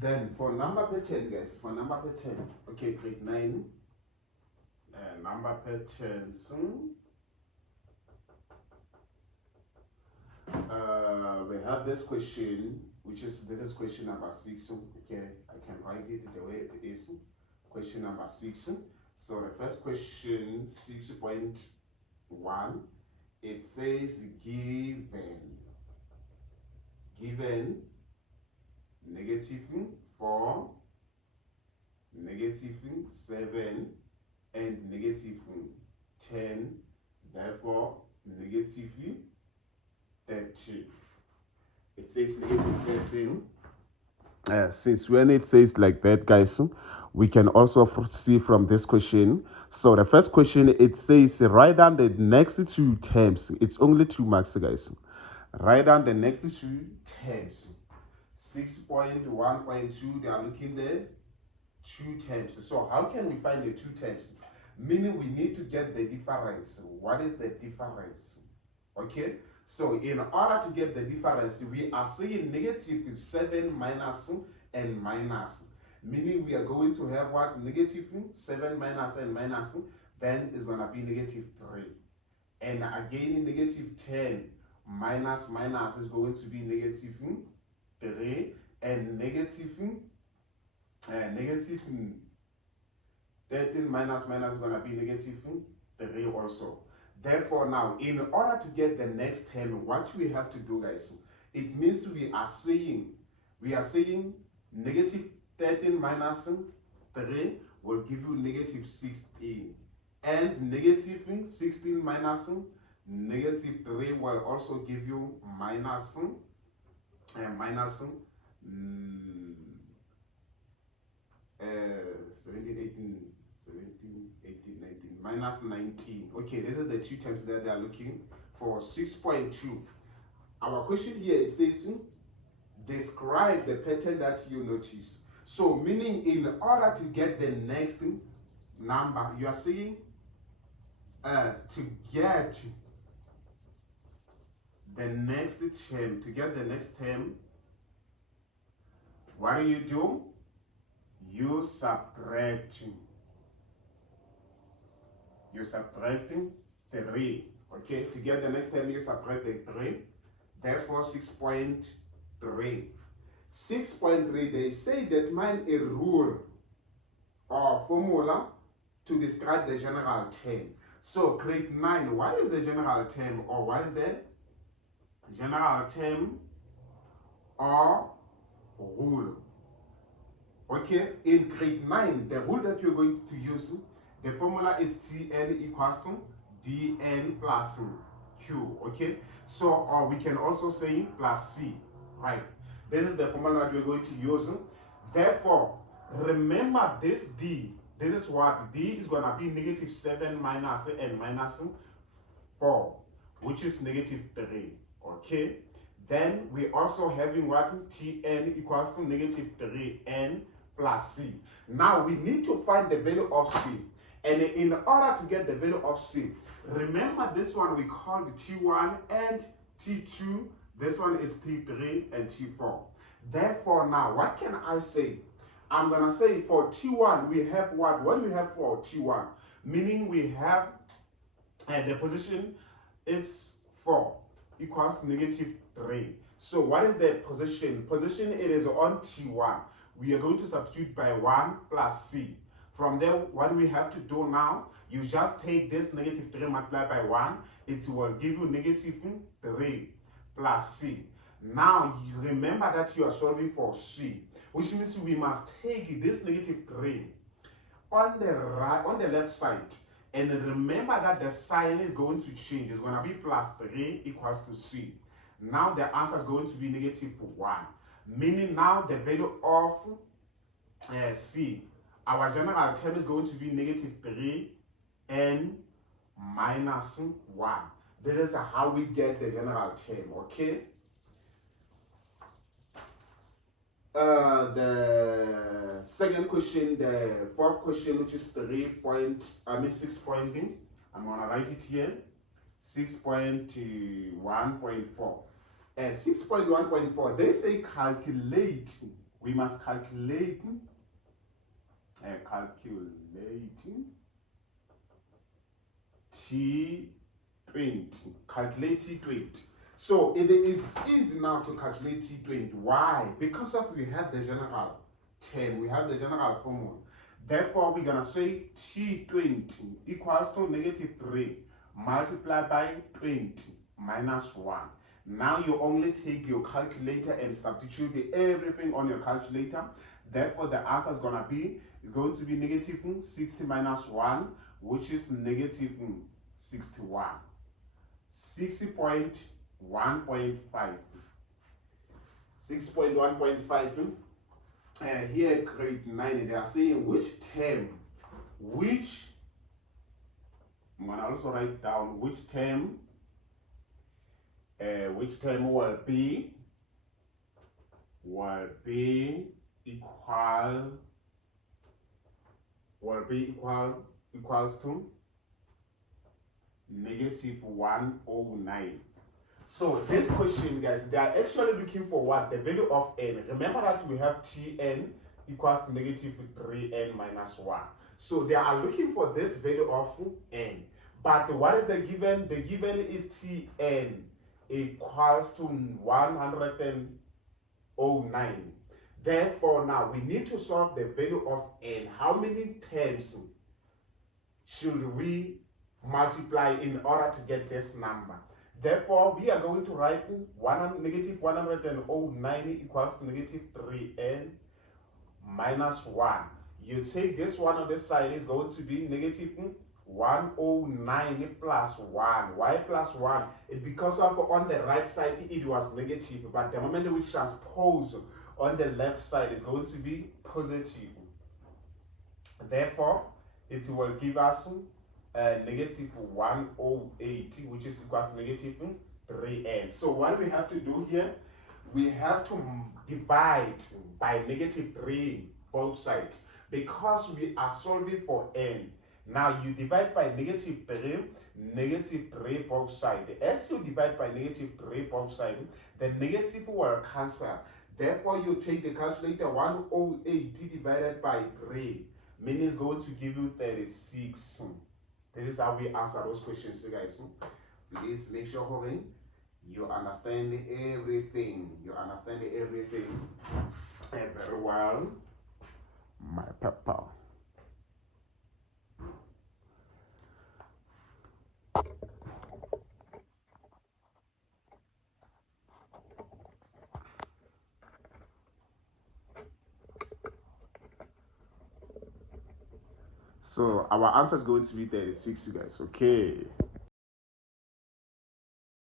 Then for number pattern, guys, for number pattern, okay, grade 9, number patterns. We have this question, this is question number 6. Okay, I can write it the way it is. Question number 6. So the first question, 6.1, it says given -4, -7, and -10, therefore -30. It says -13. Since when it says like that, guys, we can also see from this question. So the first question, it says write down the next 2 terms. It's only 2 marks, guys. Write down the next 2 terms. 6.1.2, they are looking there, 2 terms. So how can we find the 2 terms? Meaning we need to get the difference. What is the difference? Okay, so in order to get the difference, we are saying -7 minus and minus. Meaning we are going to have what? -7 minus and minus, then it's going to be -3. And again, -10 minus minus is going to be -3, and -13 minus minus is going to be -3 also. Therefore, now, in order to get the next term, what we have to do, guys, it means we are saying -13 minus 3 will give you -16, and -16 minus -3 will also give you minus 17, 18, 19, minus 19. Okay, this is the 2 terms that they are looking for. 6.2. Our question here, it says, describe the pattern that you notice. So, meaning in order to get the next number, you are saying to get the next term, what do? You subtracting 3. Okay, to get the next term, you subtract the 3. Therefore, 6.3. 6.3, they say determine a rule or formula to describe the general term. So, grade 9, what is the general term, or what is the general term or rule? Okay, in grade 9, the rule that you're going to use, the formula is Tn equals to Dn plus Q. Okay, so or we can also say plus C, right? This is the formula that we're going to use. Therefore, remember this D. This is what D is going to be -7 minus and minus 4, which is -3. Okay, then we also having what? Tn equals to -3n plus C. Now we need to find the value of C. And in order to get the value of C, remember this one we called T1 and T2. This one is T3 and T4. Therefore, now what can I say? I'm going to say for T1, we have what? What do we have for T1? Meaning we have the position is 4 equals -3. So what is the position? Position, it is on T1. We are going to substitute by 1 plus C. From there, what we have to do now, you just take this -3 multiplied by 1. It will give you -3 plus C. Now, you remember that you are solving for C, which means we must take this -3 on the left side. And remember that the sign is going to change. It's going to be +3 equals to C. Now the answer is going to be -1. Meaning now the value of C, our general term is going to be -3 and minus 1. This is how we get the general term, okay? The second question, the fourth question, which is 6 pointing. I'm gonna write it here. 6.1.4. 6.1.4, they say calculate. we must calculate T20. Calculate T20. So it is easy now to calculate T20. Why? Because of we have the general term, we have the general formula. Therefore, we're gonna say T20 equals to -3 multiplied by 20 minus 1. Now you only take your calculator and substitute everything on your calculator. Therefore, the answer is going to be -60 minus 1, which is -61. 60.1.5. 6.1.5. Here, grade 9, they are saying which term, I'm going to also write down which term will be equals to -109. So this question, guys, they are actually looking for what? The value of n. Remember that we have Tn equals to -3n minus 1. So they are looking for this value of n. But what is the given? The given is Tn equals to 109. Therefore, now we need to solve the value of n. How many terms should we multiply in order to get this number? Therefore, we are going to write -109 equals to -3n minus 1. You take this one on this side is going to be -109 plus 1. Why plus 1? It's because of on the right side it was negative, but the moment we transpose on the left side is going to be positive. Therefore, it will give us -108, which is equals to -3n. So what we have to do here, we have to divide by -3 both sides because we are solving for n. Now you divide by -3 both sides. As you divide by -3 both sides, the negative will cancel. Therefore, you take the calculator, 108 divided by 3, meaning it's going to give you 36. This is how we answer those questions, guys. Please make sure you understand everything. You understand everything very well. My papa. So our answer is going to be 36, guys. Okay.